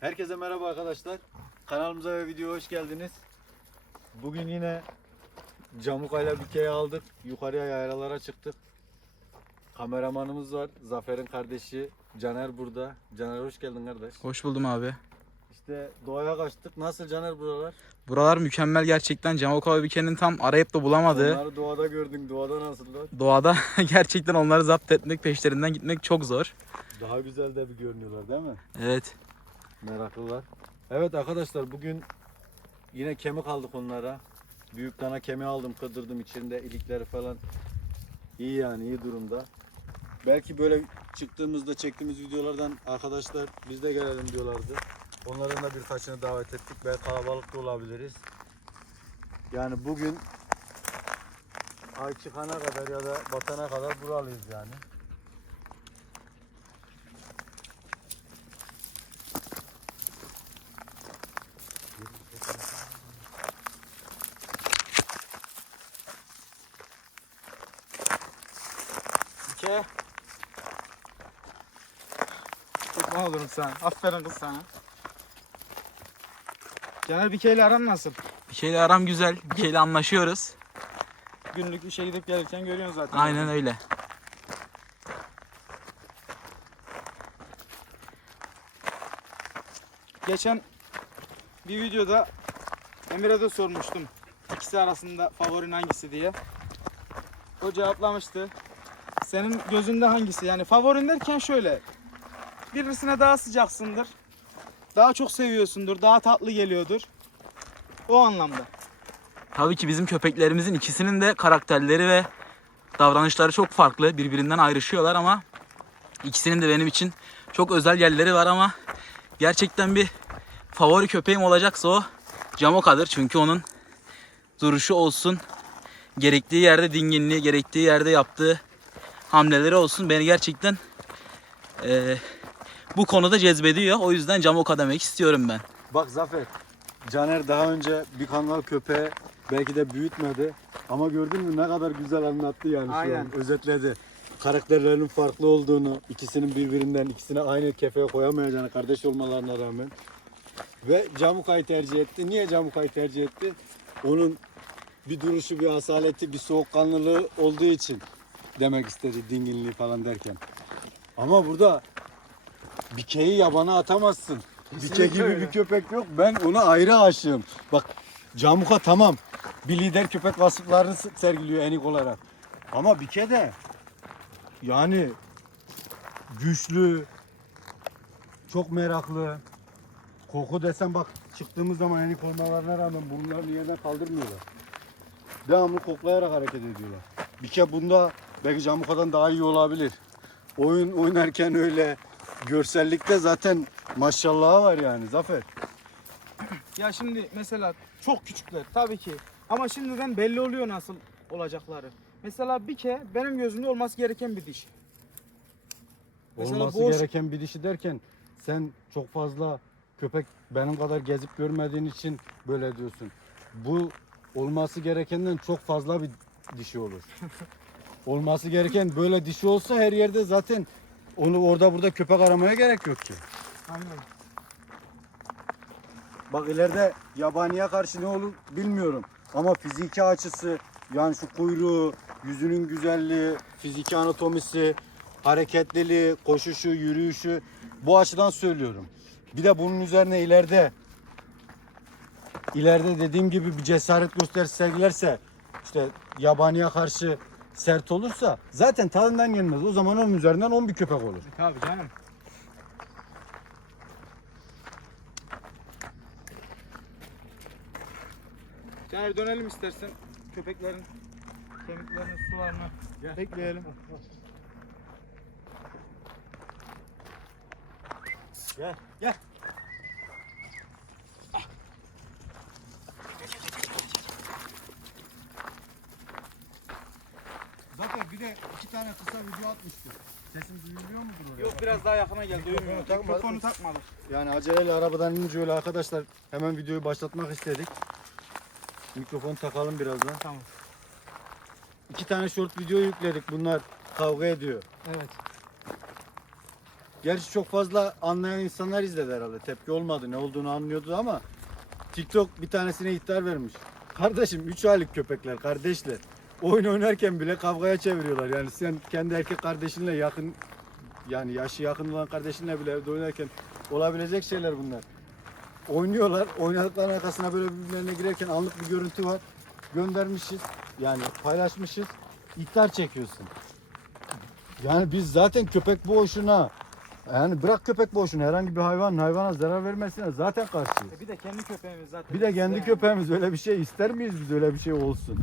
Herkese merhaba arkadaşlar. Kanalımıza ve videoya hoş geldiniz. Bugün yine Camukayla bir kere aldık. Yukarıya yaylalara çıktık. Kameramanımız var. Zafer'in kardeşi Caner burada. Caner hoş geldin kardeş. Hoş buldum abi. İşte doğaya kaçtık. Nasıl Caner buralar? Buralar mükemmel gerçekten. Camoka Bike'nin tam arayıp da bulamadığı. Onları doğada gördün. Doğada nasıllar? Doğada gerçekten onları zapt etmek, peşlerinden gitmek çok zor. Daha güzel de bir görünüyorlar değil mi? Evet. Meraklılar. Evet arkadaşlar bugün yine kemik aldık onlara. Büyük dana kemiği aldım kırdırdım içinde ilikleri falan. İyi yani iyi durumda. Belki böyle çıktığımızda çektiğimiz videolardan arkadaşlar biz de gelelim diyorlardı. Onların da birkaçını davet ettik. Belki kalabalık olabiliriz. Yani bugün ay çıkana kadar ya da batana kadar buralıyız yani. İki. Kurban olurum sana. Aferin kız sana. Caner Bike'yle aran nasıl? Bike'yle aram güzel. Bike'yle anlaşıyoruz. Günlük işe gidip gelirken görüyorsun zaten. Aynen öyle. Geçen bir videoda Emir'e de sormuştum. İkisi arasında favorin hangisi diye. O cevaplamıştı. Senin gözünde hangisi? Yani favorin derken şöyle. Birisine daha sıcaksındır. Daha çok seviyorsundur. Daha tatlı geliyordur. O anlamda. Tabii ki bizim köpeklerimizin ikisinin de karakterleri ve davranışları çok farklı. Birbirinden ayrışıyorlar ama ikisinin de benim için çok özel yerleri var ama gerçekten bir favori köpeğim olacaksa o Camoka'dır. Çünkü onun duruşu olsun, gerektiği yerde dinginliği, gerektiği yerde yaptığı hamleleri olsun beni gerçekten eee, bu konuda cezbediyor. O yüzden Camoka demek istiyorum ben. Bak Zafer, Caner daha önce bir kangal köpeği belki de büyütmedi ama gördün mü ne kadar güzel anlattı yani şu Aynen. an özetledi. Karakterlerinin farklı olduğunu, ikisinin birbirinden ikisine aynı kefeye koyamayacağını kardeş olmalarına rağmen ve Camukay'ı tercih etti. Niye Camukay'ı tercih etti? Onun bir duruşu, bir asaleti, bir soğukkanlılığı olduğu için demek istedi dinginliği falan derken. Ama burada Bike'yi yabana atamazsın. Bike gibi öyle. bir köpek yok. Ben ona ayrı aşığım. Bak Camuka tamam. Bir lider köpek vasıflarını sergiliyor enik olarak. Ama Bike de yani güçlü, çok meraklı. Koku desen bak çıktığımız zaman enik olmalarına rağmen burunlarını yerden kaldırmıyorlar. Devamlı koklayarak hareket ediyorlar. Bike bunda belki Camuka'dan daha iyi olabilir. Oyun oynarken öyle görsellikte zaten maşallahı var yani Zafer. Ya şimdi mesela çok küçükler tabii ki. Ama şimdiden belli oluyor nasıl olacakları. Mesela bir ke benim gözümde olması gereken bir diş. Mesela Olması boş- gereken bir dişi derken sen çok fazla köpek benim kadar gezip görmediğin için böyle diyorsun. Bu olması gerekenden çok fazla bir dişi olur. olması gereken böyle dişi olsa her yerde zaten onu orada burada köpek aramaya gerek yok ki. Aynen. Bak ileride yabaniye karşı ne olur bilmiyorum. Ama fiziki açısı yani şu kuyruğu, yüzünün güzelliği, fiziki anatomisi, hareketliliği, koşuşu, yürüyüşü bu açıdan söylüyorum. Bir de bunun üzerine ileride ileride dediğim gibi bir cesaret gösterisi sergilerse işte yabaniye karşı sert olursa zaten tadından yenmez. O zaman onun üzerinden 10 bir köpek olur. Tabii canım. Caner dönelim istersen köpeklerin kemiklerini sularını ekleyelim. Gel, gel. Zaten bir de iki tane kısa video atmıştı. Sesim duyuluyor mudur oraya? Yok biraz daha yakına gel. Takmadık Mikrofonu takmadık. Yani aceleyle arabadan inince öyle arkadaşlar hemen videoyu başlatmak istedik. Mikrofon takalım birazdan. Tamam. İki tane short video yükledik. Bunlar kavga ediyor. Evet. Gerçi çok fazla anlayan insanlar izledi herhalde. Tepki olmadı. Ne olduğunu anlıyordu ama TikTok bir tanesine ihtar vermiş. Kardeşim 3 aylık köpekler, kardeşler. Oyun oynarken bile kavgaya çeviriyorlar. Yani sen kendi erkek kardeşinle yakın yani yaşı yakın olan kardeşinle bile evde oynarken olabilecek şeyler bunlar. Oynuyorlar. Oynadıklarının arkasına böyle birbirlerine girerken anlık bir görüntü var. Göndermişiz. Yani paylaşmışız. İhtar çekiyorsun. Yani biz zaten köpek boğuşuna yani bırak köpek boğuşuna herhangi bir hayvan hayvana zarar vermesine zaten karşıyız. E Bir de kendi köpeğimiz zaten. Bir de kendi Yani. köpeğimiz öyle bir şey ister miyiz biz öyle bir şey olsun?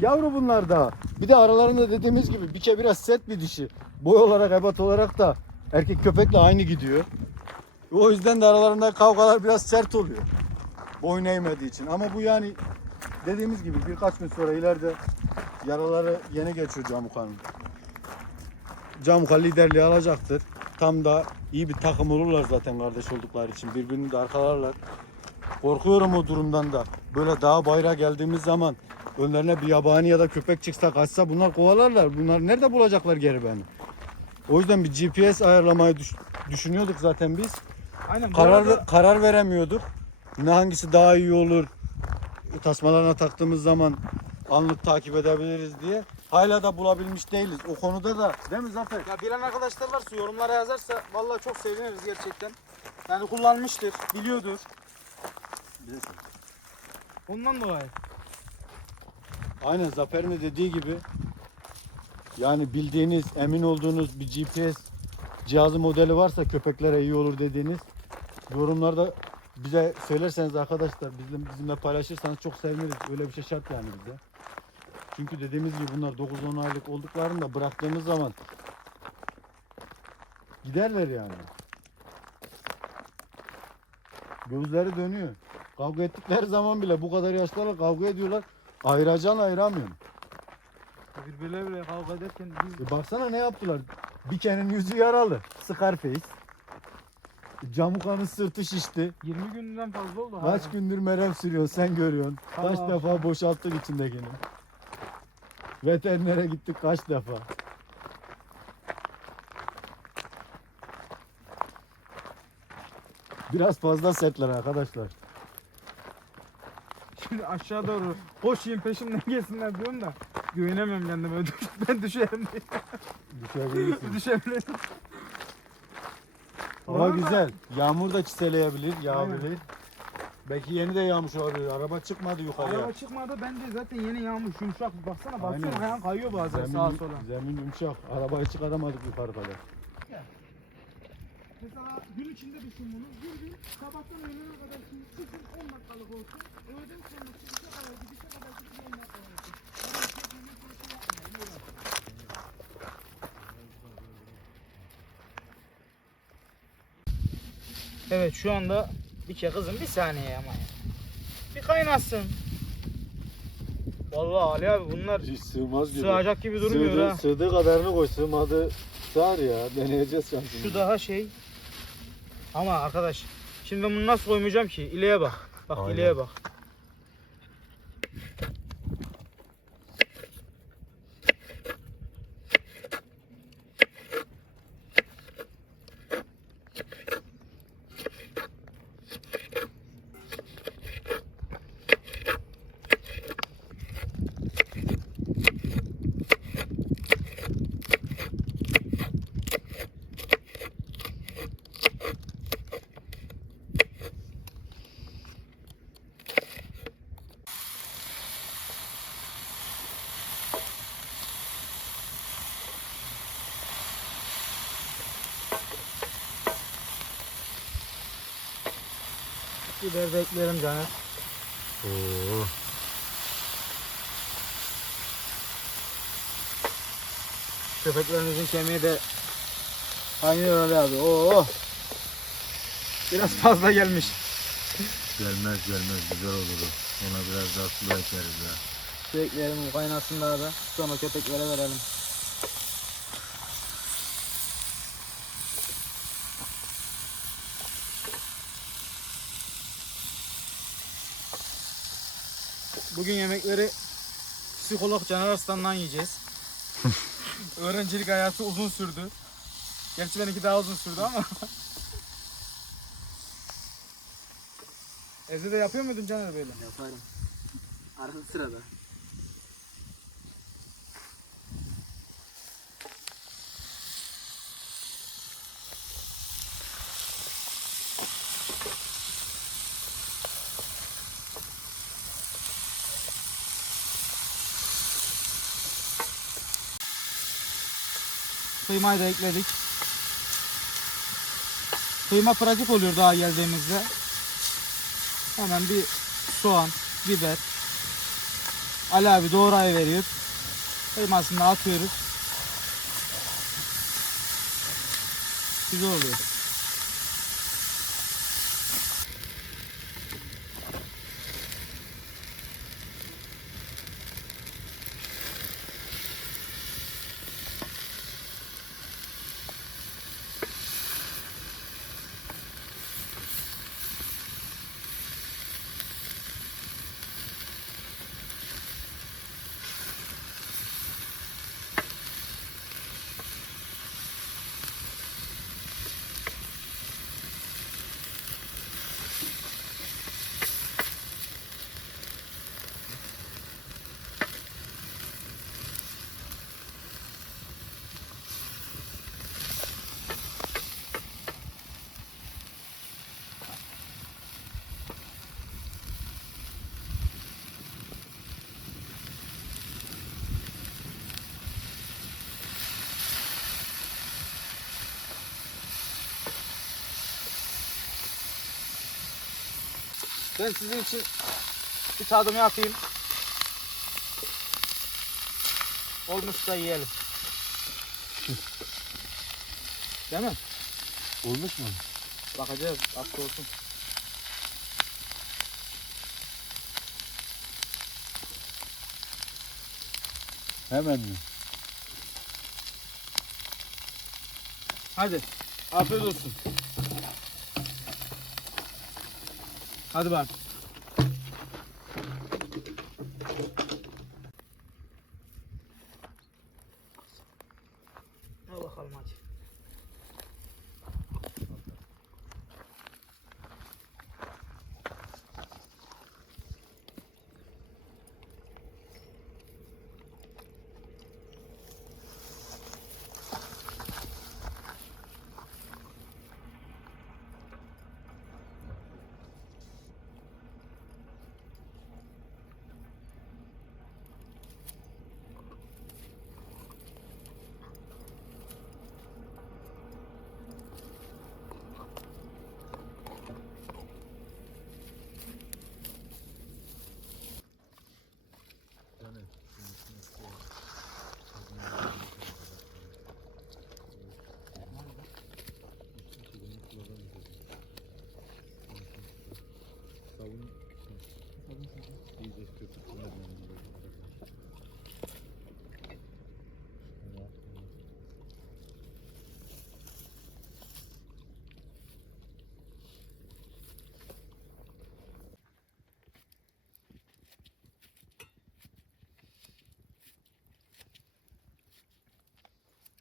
Yavru bunlar da. Bir de aralarında dediğimiz gibi kere biraz sert bir dişi. Boy olarak, ebat olarak da erkek köpekle aynı gidiyor. O yüzden de aralarında kavgalar biraz sert oluyor. Boyun eğmediği için. Ama bu yani dediğimiz gibi birkaç gün sonra ileride yaraları yeni geçiyor Camuka'nın. Camuka liderliği alacaktır. Tam da iyi bir takım olurlar zaten kardeş oldukları için. Birbirini de arkalarlar. Korkuyorum o durumdan da. Böyle dağ bayrağa geldiğimiz zaman önlerine bir yabani ya da köpek çıksa kaçsa bunlar kovalarlar. Bunlar nerede bulacaklar geri beni? O yüzden bir GPS ayarlamayı düş- düşünüyorduk zaten biz. Aynen bu Karar arada- karar veremiyorduk. Ne hangisi daha iyi olur? Tasmalarına taktığımız zaman anlık takip edebiliriz diye. Hala da bulabilmiş değiliz. O konuda da değil mi Zafer? Ya bilen arkadaşlar varsa yorumlara yazarsa vallahi çok seviniriz gerçekten. Yani kullanmıştır, biliyordur. Ondan dolayı. Aynen Zafer'in de dediği gibi yani bildiğiniz, emin olduğunuz bir GPS cihazı modeli varsa köpeklere iyi olur dediğiniz yorumlarda bize söylerseniz arkadaşlar bizimle, bizimle paylaşırsanız çok seviniriz. Öyle bir şey şart yani bize. Çünkü dediğimiz gibi bunlar 9-10 aylık olduklarında bıraktığımız zaman giderler yani. Gözleri dönüyor. Kavga ettikleri zaman bile bu kadar yaşlarla kavga ediyorlar. Ayıracaksın ayıramıyorsun. Birbirleriyle kavga ederken biz E baksana ne yaptılar. Bike'nin yüzü yaralı. Scarface. Camuka'nın sırtı şişti. 20 günden fazla oldu. Kaç hala. gündür merhem sürüyor sen görüyorsun. Kaç Allah defa boşalttık içindekini. Veterinere gittik kaç defa. Biraz fazla sertler arkadaşlar. Şimdi aşağı doğru koşayım peşimden gelsinler diyorum da güvenemiyorum kendime. ben düşerim diye. Düşebilirsin. Düşebilirim. Hava güzel. Yağmur da çiseleyebilir, yağabilir. Belki yeni de yağmış olabilir. Araba çıkmadı yukarıya. Araba çıkmadı ben de zaten yeni yağmış yumuşak baksana basıyorum Aynen. ayağım kayıyor bazen Zemin, sağa sola. zemin yumuşak. Arabayı çıkaramadık yukarı kadar. Mesela gün içinde düşün bunu. Bir gün sabahtan öğlene kadar şimdi çıkın 10 dakikalık olsun. Öğleden sonra çıkışa kadar gidişe kadar gidip 10 dakika olsun. Böyle bir şey bir şey yapmayın, öyle. Evet şu anda bir ke kızım bir saniye ama ya. Bir kaynasın. Vallahi Ali abi bunlar Hiç sığmaz gibi. sığacak gibi durmuyor Sığdı- ha. Sığdığı kadarını koy. Sığmadı. Sığar ya. Deneyeceğiz şansını. Şu daha şey. Ama arkadaş şimdi ben bunu nasıl koymayacağım ki? İleğe bak. Bak Aynen. ileğe bak. Biber de ekleyelim Caner. Oo. Köpeklerinizin kemiği de kaynıyor öyle abi. Oo. Biraz fazla gelmiş. Gelmez gelmez güzel olur. Ona biraz daha su ekeriz ya. Şu ekleyelim bu kaynasın daha da. Sonra köpeklere verelim. Bugün yemekleri psikolog Caner Arslan'dan yiyeceğiz. Öğrencilik hayatı uzun sürdü. Gerçi benimki daha uzun sürdü ama. Evde de yapıyor muydun Caner böyle? Yaparım. Arada sırada. Kıymayı da ekledik. Kıyma pratik oluyor daha geldiğimizde. Hemen bir soğan, biber. Ali abi doğrayı veriyor. Kıymasını atıyoruz. Güzel oluyor. Ben sizin için bir tadım yapayım. Olmuşsa yiyelim. Değil mi? Olmuş mu? Bakacağız. Afiyet olsun. Hemen mi? Hadi. Afiyet olsun. Hadi bak.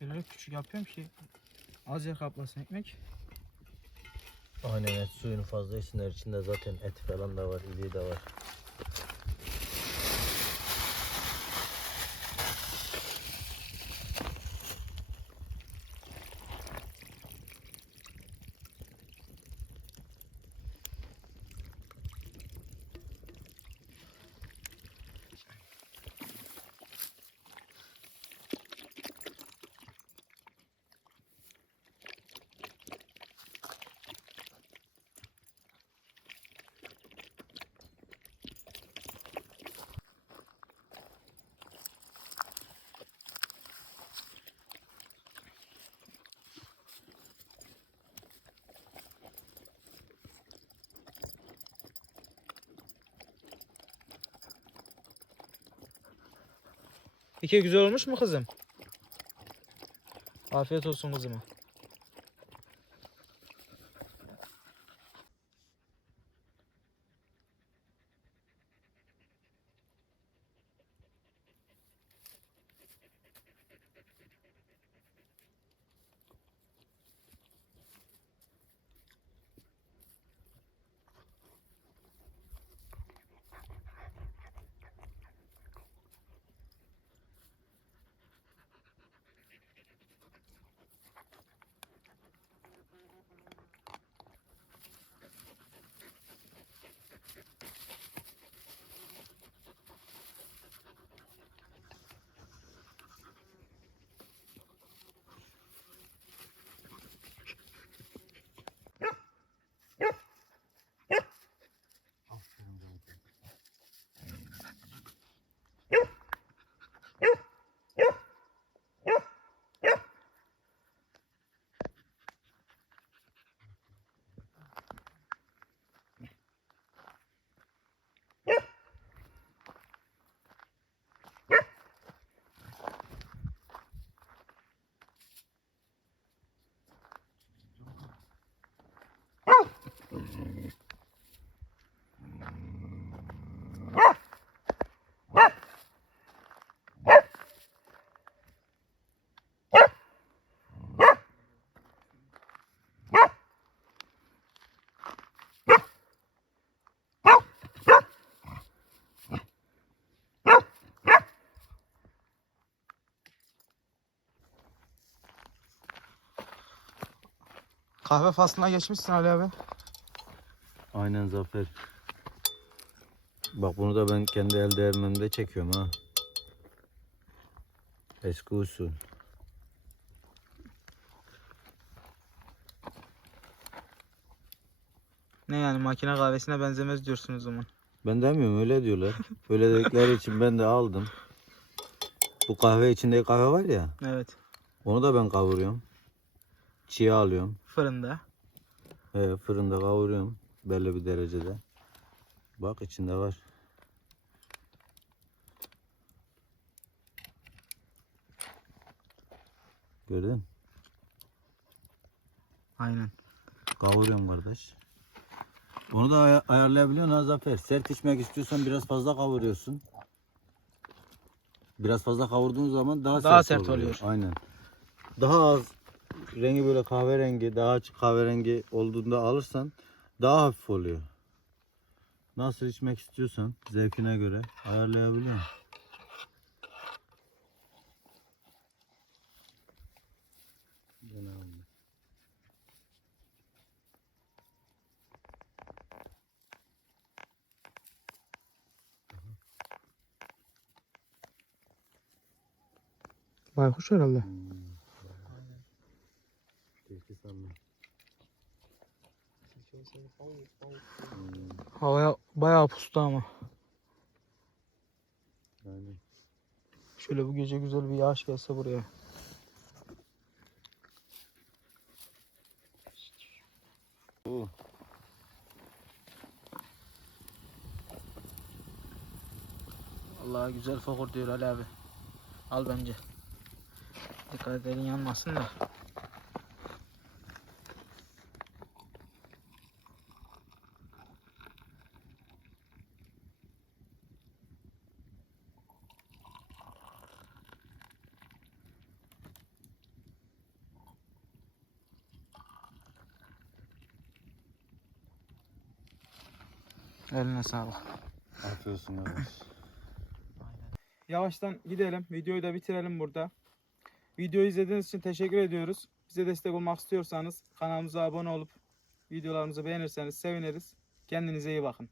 Öyle küçük yapıyorum ki az yer kaplasın ekmek. Aynen et suyunu fazla içsinler içinde zaten et falan da var, iliği de var. İki güzel olmuş mu kızım? Afiyet olsun kızıma. Kahve faslına geçmişsin Ali abi. Aynen Zafer. Bak bunu da ben kendi el değirmenimde çekiyorum ha. Eski usul. Ne yani makine kahvesine benzemez diyorsunuz o zaman. Ben demiyorum öyle diyorlar. Öyle dedikleri için ben de aldım. Bu kahve içinde kahve var ya. Evet. Onu da ben kavuruyorum. Çiğ alıyorum. Fırında. He, fırında kavuruyorum. Belli bir derecede. Bak içinde var. Gördün? Aynen. Kavuruyorum kardeş. Onu da aya- ayarlayabiliyorsun ha Zafer. Sert içmek istiyorsan biraz fazla kavuruyorsun. Biraz fazla kavurduğun zaman daha, Daha sert, sert oluyor. oluyor. Aynen. Daha az rengi böyle kahverengi, daha açık kahverengi olduğunda alırsan daha hafif oluyor. Nasıl içmek istiyorsan zevkine göre ayarlayabiliyorsun. Baykuş herhalde. Tilki sandım. Havaya bayağı pustu ama. Aynen. Şöyle bu gece güzel bir yağış gelse buraya. Oo. Allah güzel fokur diyor Ali abi. Al bence. Dikkat et elin yanmasın da. Eline sağlık. Afiyet olsun kardeş. Yavaştan gidelim. Videoyu da bitirelim burada. Videoyu izlediğiniz için teşekkür ediyoruz. Bize destek olmak istiyorsanız kanalımıza abone olup videolarımızı beğenirseniz seviniriz. Kendinize iyi bakın.